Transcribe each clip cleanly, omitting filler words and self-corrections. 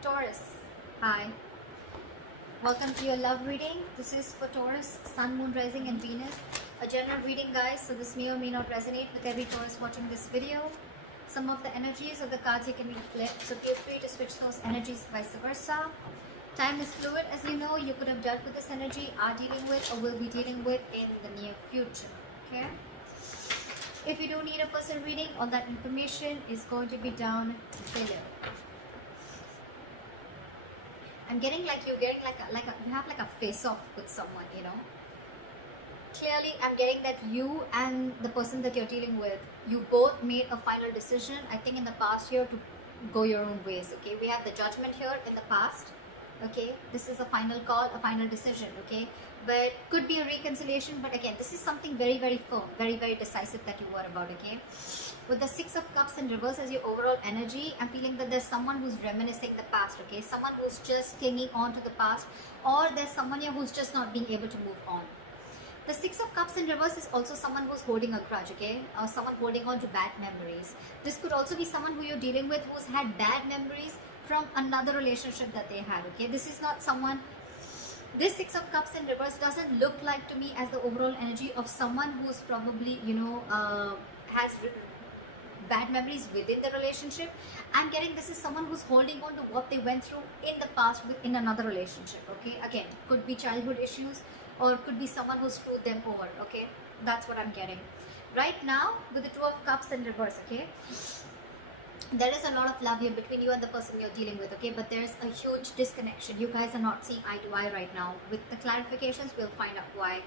Taurus, hi. Welcome to your love reading. This is for Taurus, Sun, Moon, Rising and Venus. A general reading, guys, so this may or may not resonate with every Taurus watching this video. Some of the energies of the cards here can be flipped, so feel free to switch those energies vice versa. Time is fluid, as you know. You could have dealt with this energy, are dealing with, or will be dealing with in the near future. Okay? If you do need a personal reading, all that information is going to be down below. I'm getting like you're getting you have like a face-off with someone, you know. Clearly, I'm getting that you and the person that you're dealing with, you both made a final decision, I think in the past year, to go your own ways, okay? We have the judgment here in the past, okay? This is a final call, a final decision, okay? But could be a reconciliation, but again, this is something very, very firm, very, very decisive that you were about, okay? With the Six of Cups in reverse as your overall energy, I'm feeling that there's someone who's reminiscing the past, okay? Someone who's just clinging on to the past, or there's someone here who's just not being able to move on. The Six of Cups in reverse is also someone who's holding a grudge, okay? Or someone holding on to bad memories. This could also be someone who you're dealing with who's had bad memories from another relationship that they had, okay? This is not someone... This Six of Cups in reverse doesn't look like to me as the overall energy of someone who's probably, you know, has bad memories within the relationship. I'm getting this is someone who's holding on to what they went through in the past in another relationship, okay? Again, could be childhood issues, or could be someone who screwed them over, okay? That's what I'm getting. Right now, with the Two of Cups in reverse, okay? There is a lot of love here between you and the person you're dealing with, okay? But there's a huge disconnection. You guys are not seeing eye to eye right now. With the clarifications, we'll find out why.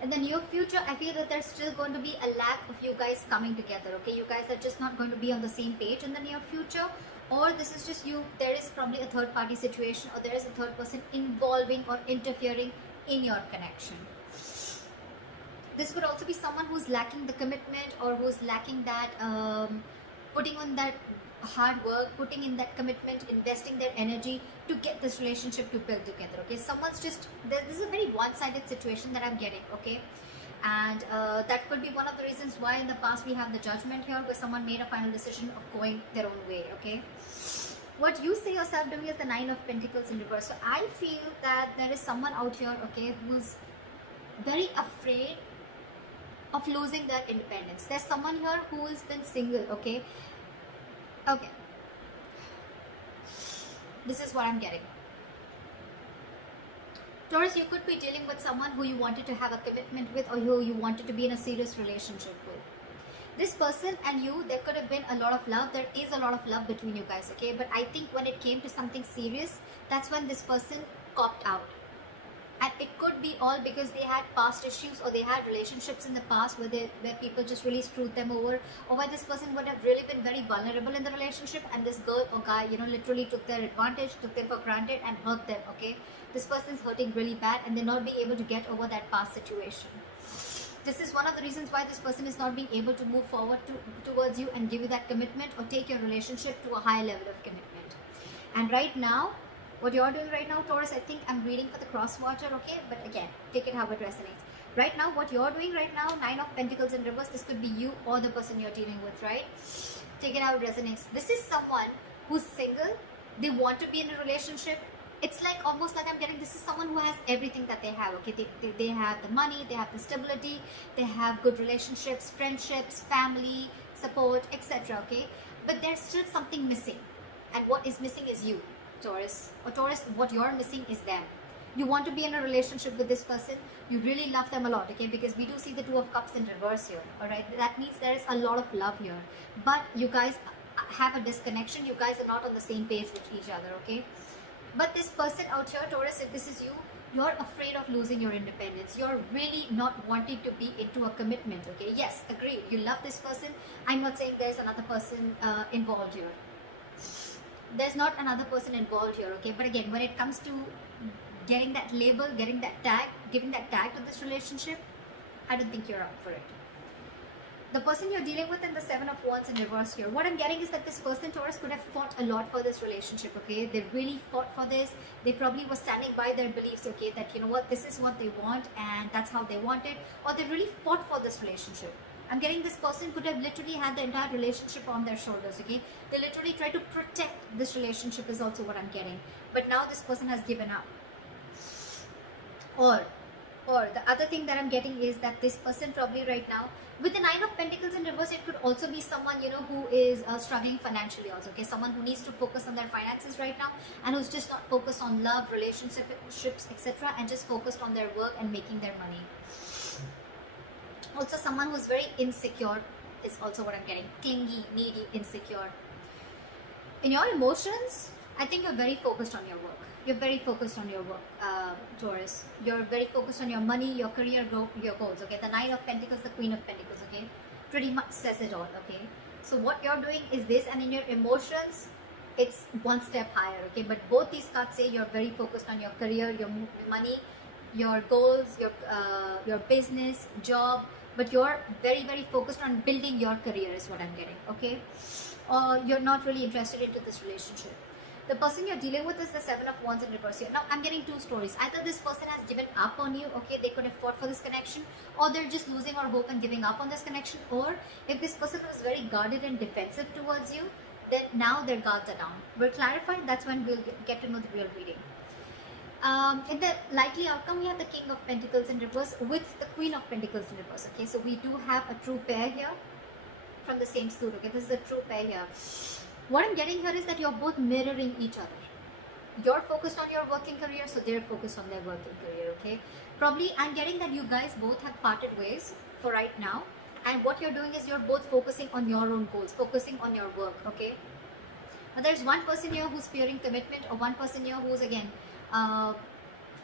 In the near future, I feel that there's still going to be a lack of you guys coming together, okay? You guys are just not going to be on the same page in the near future. Or this is just you, there is probably a third party situation, or there is a third person involving or interfering in your connection. This could also be someone who's lacking the commitment, or who's lacking that putting on that hard work, putting in that commitment, investing their energy to get this relationship to build together, okay? Someone's just, this is a very one-sided situation that I'm getting, okay? And that could be one of the reasons why in the past we have the judgment here, where someone made a final decision of going their own way, okay? What you say yourself doing is the Nine of Pentacles in reverse. So I feel that there is someone out here, okay, who's very afraid of losing their independence. There's someone here who has been single, okay? Okay. This is what I'm getting. Taurus, you could be dealing with someone who you wanted to have a commitment with, or who you wanted to be in a serious relationship with. This person and you, there could have been a lot of love. There is a lot of love between you guys, okay? But I think when it came to something serious, that's when this person copped out. And it could be all because they had past issues, or they had relationships in the past where people just really screwed them over, or where this person would have really been very vulnerable in the relationship, and this girl or guy, you know, literally took their advantage, took them for granted and hurt them, okay? This person's hurting really bad, and they're not being able to get over that past situation. This is one of the reasons why this person is not being able to move forward towards you and give you that commitment, or take your relationship to a higher level of commitment. And right now, what you're doing right now, Taurus, I think I'm reading for the cross watcher, okay? But again, take it how it resonates. Right now, what you're doing right now, Nine of Pentacles in reverse, this could be you or the person you're dealing with, right? Take it how it resonates. This is someone who's single. They want to be in a relationship. It's like almost like I'm getting, this is someone who has everything that they have, okay? They have the money, they have the stability, they have good relationships, friendships, family, support, etc., okay? But there's still something missing. And what is missing is you, Taurus. Or Taurus, what you're missing is them. You want to be in a relationship with this person. You really love them a lot, okay? Because we do see the Two of Cups in reverse here, all right? That means there is a lot of love here. But you guys have a disconnection. You guys are not on the same page with each other, okay? But this person out here, Taurus, if this is you, you're afraid of losing your independence. You're really not wanting to be into a commitment, okay? Yes, agreed. You love this person. I'm not saying there's another person involved here. There's not another person involved here, okay? But again, when it comes to getting that label, getting that tag, giving that tag to this relationship, I don't think you're up for it. The person you're dealing with in the Seven of Wands in reverse here, what I'm getting is that this person, Taurus, could have fought a lot for this relationship, okay? They really fought for this. They probably were standing by their beliefs, okay? That, you know what, this is what they want and that's how they want it. Or they really fought for this relationship. I'm getting this person could have literally had the entire relationship on their shoulders, okay? They literally try to protect this relationship is also what I'm getting. But now this person has given up. Or the other thing that I'm getting is that this person probably right now, with the Nine of Pentacles in reverse, it could also be someone, you know, who is struggling financially also, okay? Someone who needs to focus on their finances right now and who's just not focused on love, relationships, etc. and just focused on their work and making their money. Also someone who's very insecure is also what I'm getting. Clingy, needy, insecure. In your emotions, I think you're very focused on your work. You're very focused on your work, Taurus. You're very focused on your money, your career, your goals, okay? The Nine of Pentacles, the Queen of Pentacles, okay? Pretty much says it all, okay? So what you're doing is this, and in your emotions, it's one step higher, okay? But both these cards say you're very focused on your career, your money, your goals, your business, job, but you're very, very focused on building your career is what I'm getting, okay? Or you're not really interested into this relationship. The person you're dealing with is the Seven of Wands in reverse here. Now, I'm getting two stories. Either this person has given up on you, okay, they could have fought for this connection, or they're just losing all hope and giving up on this connection, or if this person was very guarded and defensive towards you, then now their guards are down. We're clarified, that's when we'll get to know the real reading. In the likely outcome, we have the King of Pentacles in reverse with the Queen of Pentacles in reverse, okay, so we do have a true pair here from the same suit, okay, this is a true pair here. What I'm getting here is that you're both mirroring each other. You're focused on your working career, so they're focused on their working career, okay? Probably, I'm getting that you guys both have parted ways for right now. And what you're doing is you're both focusing on your own goals, focusing on your work, okay? Now, there's one person here who's fearing commitment, or one person here who's, again,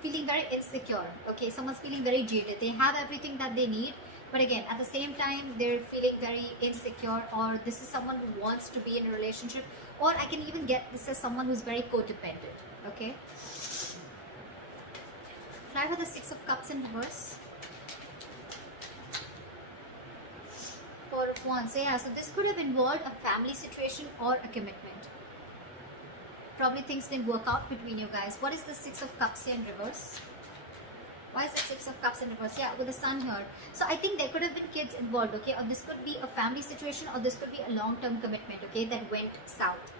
feeling very insecure, okay? Someone's feeling very jaded. They have everything that they need, but again, at the same time, they're feeling very insecure, or this is someone who wants to be in a relationship, or I can even get this as someone who's very codependent, okay? Try for the Six of Cups in reverse. Four of Wands. So yeah, so this could have involved a family situation or a commitment. Probably things didn't work out between you guys. What is the Six of Cups here in reverse? Why is the Six of Cups in reverse? Yeah, with the Sun here. So I think there could have been kids involved, okay? Or this could be a family situation, or this could be a long-term commitment, okay, that went south.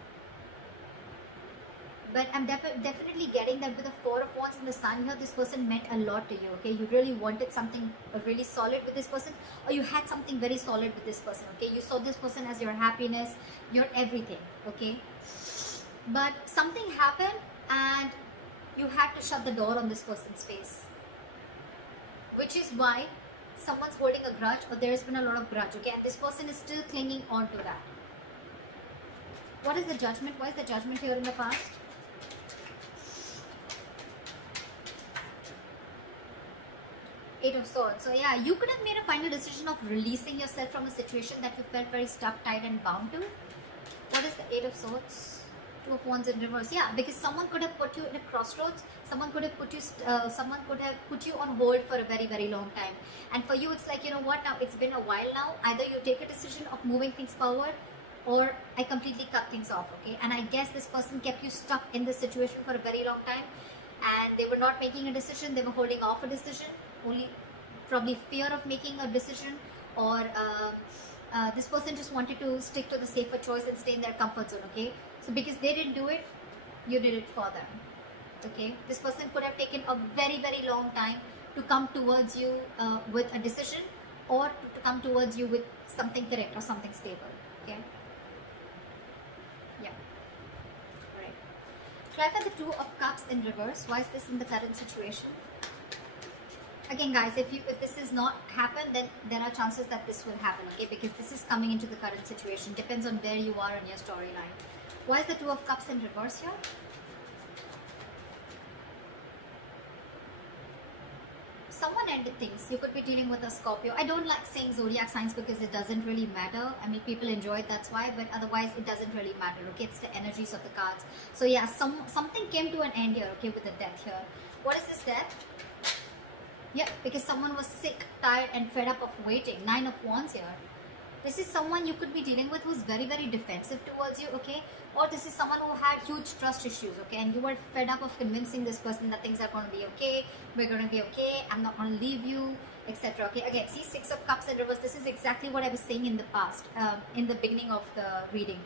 But I'm definitely getting that with the Four of Wands and the Sun here, this person meant a lot to you, okay? You really wanted something really solid with this person, or you had something very solid with this person, okay? You saw this person as your happiness, your everything, okay? But something happened and you had to shut the door on this person's face. Which is why someone's holding a grudge, or there has been a lot of grudge, okay? And this person is still clinging on to that. What is the Judgment? Why is the Judgment here in the past? Eight of Swords. So yeah, you could have made a final decision of releasing yourself from a situation that you felt very stuck, tied and bound to. What is the Eight of Swords? Two of Wands in reverse. Yeah, because someone could have put you in a crossroads. Someone could have put you on hold for a very, very long time. And for you, it's like, you know what, now it's been a while now. Either you take a decision of moving things forward, or I completely cut things off, okay? And I guess this person kept you stuck in this situation for a very long time, and they were not making a decision. They were holding off a decision, only probably fear of making a decision, or this person just wanted to stick to the safer choice and stay in their comfort zone, okay? So because they didn't do it, you did it for them, okay? This person could have taken a very, very long time to come towards you with a decision, or to come towards you with something correct or something stable, okay? Yeah. All right. Try for the Two of Cups in reverse. Why is this in the current situation? Again, guys, if this is not happened, then there are chances that this will happen, okay? Because this is coming into the current situation. Depends on where you are in your storyline. Why is the Two of Cups in reverse here? Someone ended things. You could be dealing with a Scorpio. I don't like saying zodiac signs because it doesn't really matter. I mean, people enjoy it, that's why. But otherwise, it doesn't really matter, okay? It's the energies of the cards. So yeah, something came to an end here, okay, with the Death here. What is this Death? Yeah, because someone was sick, tired and fed up of waiting. Nine of Wands here. This is someone you could be dealing with who's very, very defensive towards you, okay? Or this is someone who had huge trust issues, okay? And you were fed up of convincing this person that things are going to be okay, we're going to be okay, I'm not going to leave you. etc. Okay, again, see, Six of Cups in reverse. This is exactly what I was saying in the past, in the beginning of the reading.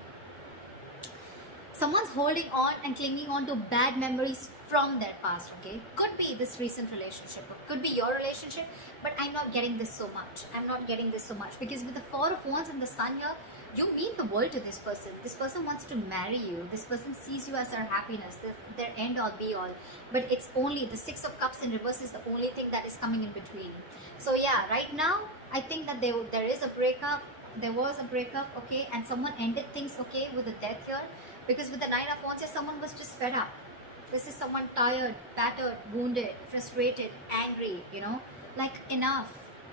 Someone's holding on and clinging on to bad memories from their past, okay? Could be this recent relationship, or could be your relationship, but I'm not getting this so much. I'm not getting this so much, because with the Four of Wands and the Sun here, you mean the world to this person. This person wants to marry you. This person sees you as their happiness, their end all be all. But it's only the Six of Cups in reverse is the only thing that is coming in between. So yeah, right now, I think that there is a breakup. There was a breakup, okay? And someone ended things, okay, with the death here. Because with the Nine of Wands, someone was just fed up. This is someone tired, battered, wounded, frustrated, angry, you know, like enough.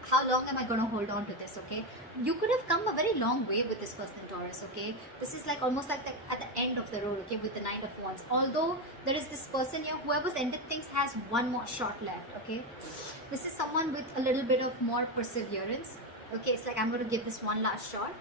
How long am I going to hold on to this, okay? You could have come a very long way with this person, Taurus, okay? This is like almost like at the end of the road, okay, with the Knight of Wands. Although there is this person here, whoever's ended things has one more shot left, okay? This is someone with a little bit of more perseverance, okay? It's like, I'm going to give this one last shot.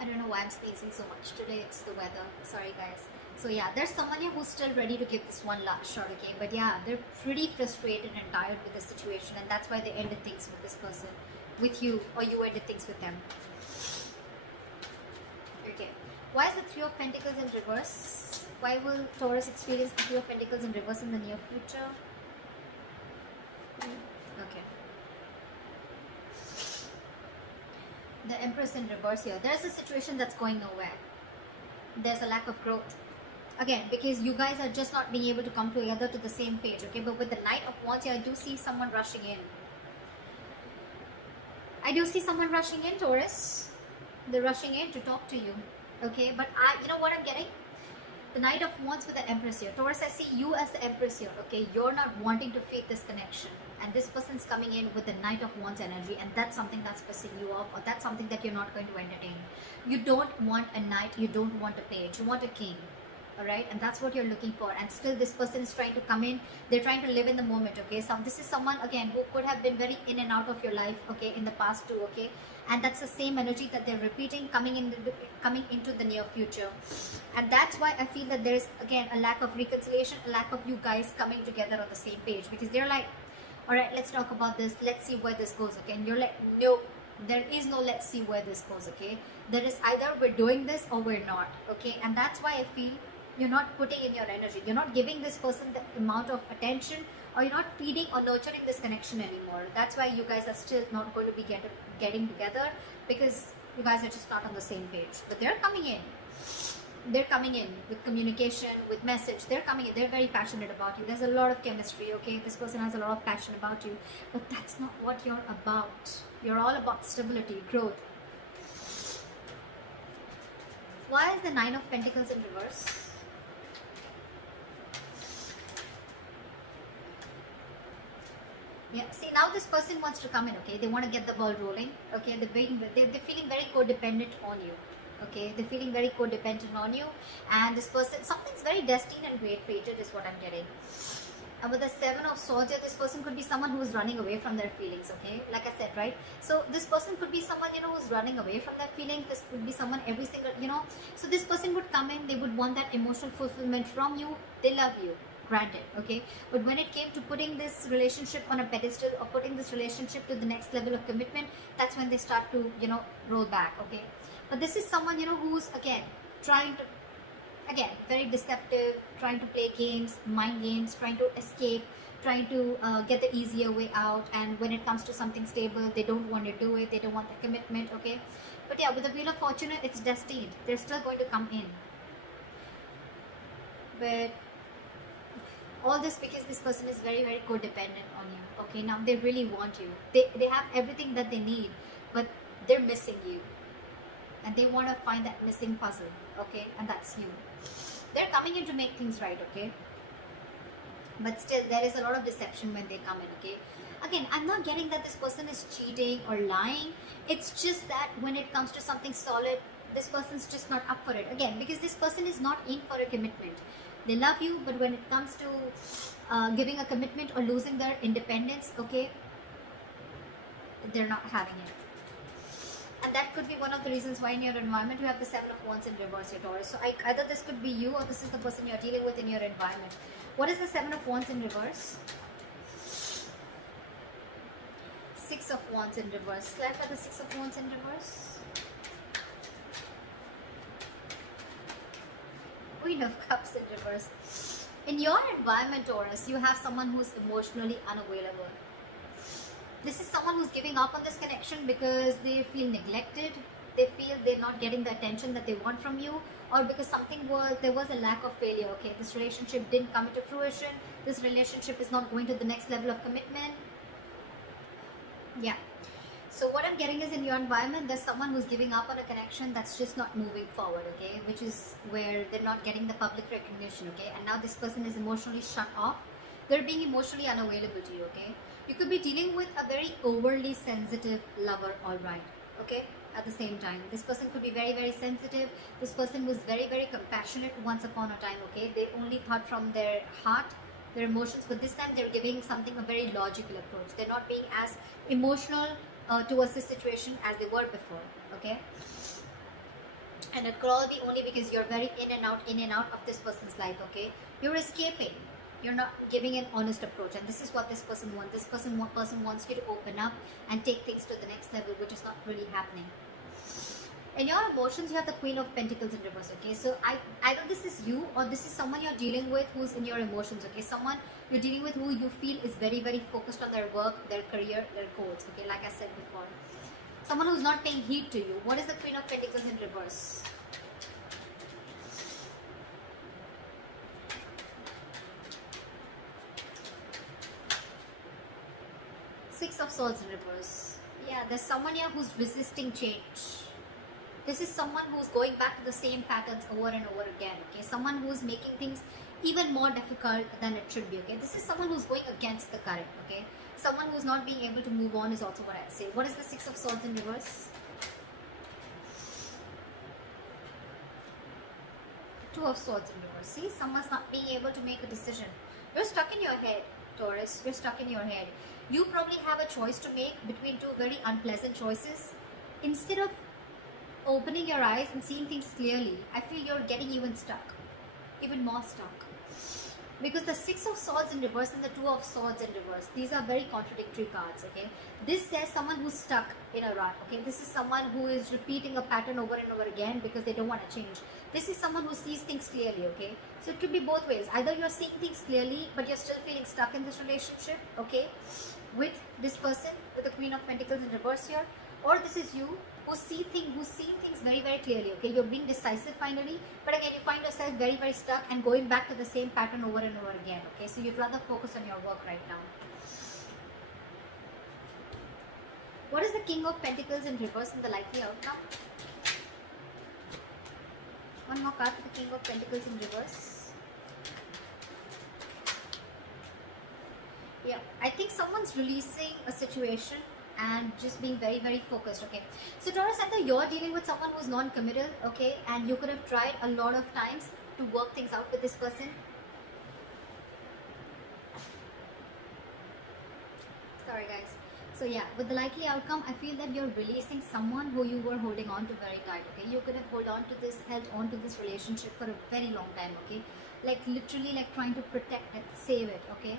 I don't know why I'm sneezing so much today. It's the weather. Sorry, guys. So yeah, there's someone here who's still ready to give this one last shot, okay? But yeah, they're pretty frustrated and tired with the situation, and that's why they ended things with this person, with you, or you ended things with them. Okay. Why is the Three of Pentacles in reverse? Why will Taurus experience the Three of Pentacles in reverse in the near future? Okay. The Empress in reverse here. There's a situation that's going nowhere. There's a lack of growth. Again, because you guys are just not being able to come together to the same page, okay? But with the Knight of Wands here, I do see someone rushing in. I do see someone rushing in, Taurus. They're rushing in to talk to you, okay? But you know what I'm getting? The Knight of Wands with the Empress here. Taurus, I see you as the Empress here, okay? You're not wanting to fake this connection. And this person's coming in with the Knight of Wands energy, and that's something that's pissing you off, or that's something that you're not going to entertain. You don't want a knight, you don't want a page, you want a king. Alright, and that's what you're looking for. And still this person is trying to come in. They're trying to live in the moment, okay? So this is someone, again, who could have been very in and out of your life, okay, in the past too, okay? And that's the same energy that they're repeating coming into the near future. And that's why I feel that there's, again, a lack of reconciliation, a lack of you guys coming together on the same page. Because they're like, alright, let's talk about this. Let's see where this goes, okay? And you're like, no, there is no let's see where this goes, okay? There is either we're doing this or we're not, okay? And that's why I feel you're not putting in your energy. You're not giving this person the amount of attention, or you're not feeding or nurturing this connection anymore. That's why you guys are still not going to be getting together, because you guys are just not on the same page. But they're coming in. They're coming in with communication, with message. They're coming in. They're very passionate about you. There's a lot of chemistry, okay? This person has a lot of passion about you. But that's not what you're about. You're all about stability, growth. Why is the Nine of Pentacles in reverse? Yeah, see, now this person wants to come in, okay? They want to get the ball rolling, okay? They're feeling very codependent on you, okay? They're feeling very codependent on you, and this person, something's very destined and fated is what I'm getting. And with the Seven of Swords here, this person could be someone who is running away from their feelings, okay? Like I said, right? So this person could be someone, you know, who's running away from their feelings. This could be someone every single, you know. So this person would come in, they would want that emotional fulfillment from you. They love you. Granted, okay, but when it came to putting this relationship on a pedestal, or putting this relationship to the next level of commitment, that's when they start to, you know, roll back, okay? But this is someone, you know, who's, again, trying to, again, very deceptive, trying to play games, mind games, trying to escape, trying to get the easier way out. And when it comes to something stable, they don't want to do it, they don't want the commitment, okay? But yeah, with the Wheel of Fortune, it's destined. They're still going to come in. But all this because this person is very, very codependent on you, okay? Now they really want you. They have everything that they need, but they're missing you, and they want to find that missing puzzle, okay? And that's you. They're coming in to make things right, okay? But still, there is a lot of deception when they come in, okay? Again, I'm not getting that this person is cheating or lying. It's just that when it comes to something solid, this person's just not up for it. Again, because this person is not in for a commitment. They love you, but when it comes to giving a commitment or losing their independence, okay, they're not having it. And that could be one of the reasons why in your environment you have the Seven of Wands in reverse, your Taurus. So either this could be you, or this is the person you're dealing with in your environment. What is the Seven of Wands in reverse? Six of Wands in reverse. Clarify the Six of Wands in reverse. Queen of Cups in reverse. In your environment, Taurus, you have someone who's emotionally unavailable. This is someone who's giving up on this connection because they feel neglected. They feel they're not getting the attention that they want from you, or because there was a lack of failure. Okay, this relationship didn't come into fruition. This relationship is not going to the next level of commitment. Yeah. So what I'm getting is, in your environment, there's someone who's giving up on a connection that's just not moving forward, okay? Which is where they're not getting the public recognition, okay? And now this person is emotionally shut off. They're being emotionally unavailable to you, okay? You could be dealing with a very overly sensitive lover, all right, okay? At the same time, this person could be very, very sensitive. This person was very, very compassionate once upon a time, okay? They only thought from their heart, their emotions, but this time they're giving something a very logical approach. They're not being as emotional towards this situation as they were before, okay? And it could all be only because you're very in and out of this person's life, okay? You're escaping. You're not giving an honest approach, and this is what this person wants. This person wants you to open up and take things to the next level, which is not really happening. In your emotions, you have the Queen of Pentacles in reverse, okay? So either this is you, or this is someone you're dealing with who's in your emotions, okay? Someone you're dealing with who you feel is very, very focused on their work, their career, their goals, okay? Like I said before. Someone who's not paying heed to you. What is the Queen of Pentacles in reverse? Six of Swords in reverse. Yeah, there's someone here who's resisting change. This is someone who's going back to the same patterns over and over again, okay? Someone who's making things even more difficult than it should be, okay? This is someone who's going against the current, okay? Someone who's not being able to move on is also what I'd say. What is the Six of Swords in reverse? Two of Swords in reverse. See, someone's not being able to make a decision. You're stuck in your head, Taurus. You're stuck in your head. You probably have a choice to make between two very unpleasant choices. Instead of opening your eyes and seeing things clearly, I feel you're getting even stuck, even more stuck. Because the Six of Swords in reverse and the Two of Swords in reverse, these are very contradictory cards, okay? This says someone who's stuck in a rut, okay? This is someone who is repeating a pattern over and over again because they don't want to change. This is someone who sees things clearly, okay? So it could be both ways. Either you're seeing things clearly, but you're still feeling stuck in this relationship, okay? With this person, with the Queen of Pentacles in reverse here. Or this is you, who's seeing things very, very clearly, okay? You're being decisive finally, but again, you find yourself very, very stuck and going back to the same pattern over and over again, okay? So you'd rather focus on your work right now. What is the King of Pentacles in reverse and the likely outcome? One more card for the King of Pentacles in reverse. Yeah, I think someone's releasing a situation and just being very, very focused, okay? So Taurus, either you're dealing with someone who's non-committal, okay? And you could have tried a lot of times to work things out with this person. Sorry guys. So yeah, with the likely outcome, I feel that you're releasing someone who you were holding on to very tight, okay? You could have held on to this relationship for a very long time, okay? Like literally like trying to protect it, save it, okay?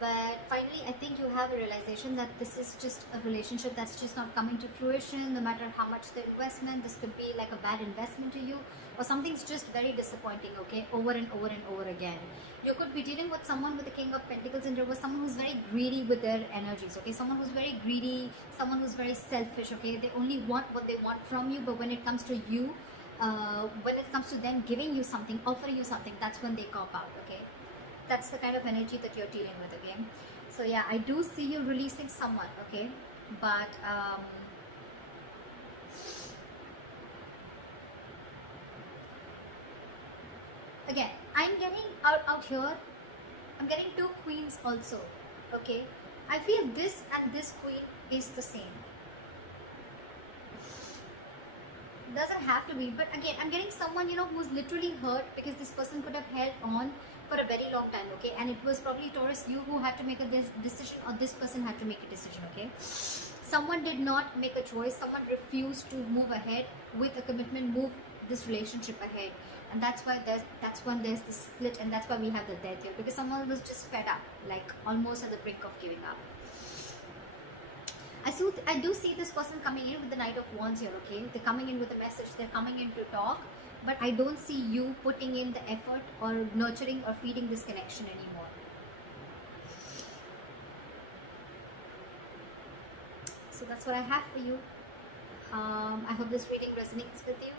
But finally, I think you have a realization that this is just a relationship that's just not coming to fruition. No matter how much the investment, this could be like a bad investment to you, or something's just very disappointing, okay, over and over and over again. You could be dealing with someone with the King of Pentacles in reverse, someone who's very greedy with their energies, okay, someone who's very greedy, someone who's very selfish, okay, they only want what they want from you, but when it comes to you, when it comes to them giving you something, offering you something, that's when they cop out, okay. That's the kind of energy that you're dealing with, okay? So yeah, I do see you releasing someone, okay? But again, I'm getting out here, I'm getting two queens also, okay? I feel this and this queen is the same. Doesn't have to be, but again, I'm getting someone, you know, who's literally hurt because this person could have held on for a very long time, okay? And it was probably Taurus, you who had to make a decision, or this person had to make a decision, okay? Someone did not make a choice, someone refused to move ahead with a commitment, move this relationship ahead, and that's when there's the split, and that's why we have the death here, because someone was just fed up, like almost at the brink of giving up. I do see this person coming in with the Knight of Wands here, okay? They're coming in with a message, they're coming in to talk, but I don't see you putting in the effort or nurturing or feeding this connection anymore. So that's what I have for you. I hope this reading resonates with you.